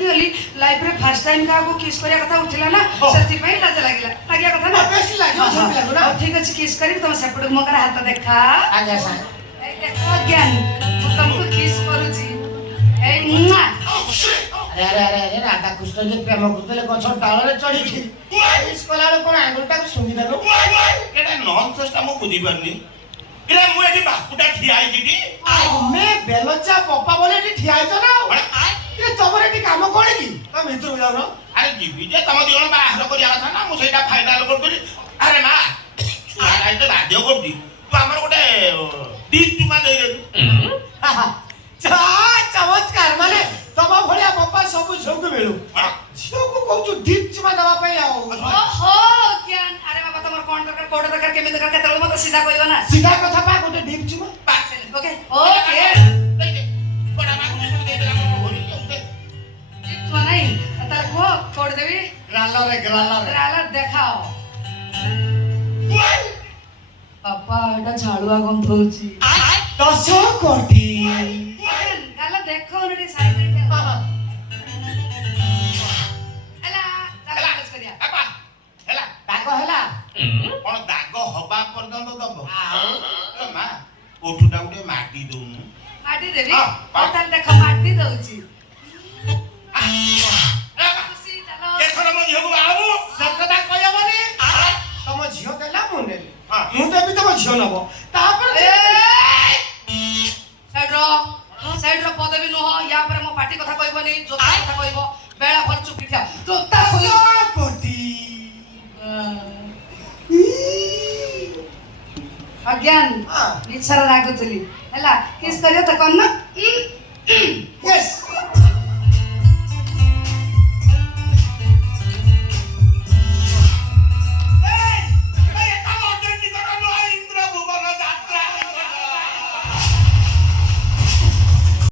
life रे first time का को किस करिया कथा उठिला ना सेति पई लाज लागिला लागिया कथा ना बेसी लागियो झोप लागो ना ठीक अछि किस करी तुम सेपड़ मोकर हाथ देखा आजा सा ए देखो ज्ञान तुमको किस करूची ए मुआ अरे राधा कृष्ण जे प्रेम करतले गछ डाଳରେ चढ़ी किस कलालो कोन आंगुलटा को सुंगी देलो एटा नॉनसेंस ता मो बुझी परनी इला मु एटी बापुटा ठिया आइ जिटी मैं बेलचा पप्पा बोले एटी ठिया आइतो ना ये तमरे एटी काम कोन की तम भितर जाऊ न अरे जीवी जे तम दियण बाहर करिया कथा ना मु सेटा फाइनल करतली अरे ना छुआ लाइट बाध्य करदी तू हमर गोटे डिश चुमा दे दे चा चमत्कार माने तम भलिया पप्पा सब झोक मिलु झोक कहू दीप चुमा दवा पे आओ ओहो ज्ञान अरे बाबा तमर कोन दरकार कोड दरकार केमे दरकार केतल मत सीधा कहइबो ना सीधा कथा पा गोटे दीप चुमा पासेल ओके ओके दे कोडा मागु दे दे हमर होली ओके तू नहीं तार को कोड देबी ग्रालर राला देखाओ पापा एटा झाड़ुआ गंध होची 10 कोटी गाला देखो नडी साइड रे एला ताला बस करिया आपा हेला दाग हला कोन दाग हबा पर्यंत दबो ए मा ओठुटा गुटे माटी दउनु माटी देबी हाँ, और ताल देखो माटी दउची ए खुशी चलो एखन मो झियो बाबू सकदा कहबनी तम झियो देला मुने हां मु देबी तम झियो नबो तापर साइड रो पदवी नो या पर मो पार्टी कथा कहबनी जोता कथा कहबो बेळा पर चुप किठा जोता खोली कोटी अज्ञान हां निछरा रागुतली हला किस करियो त कन्न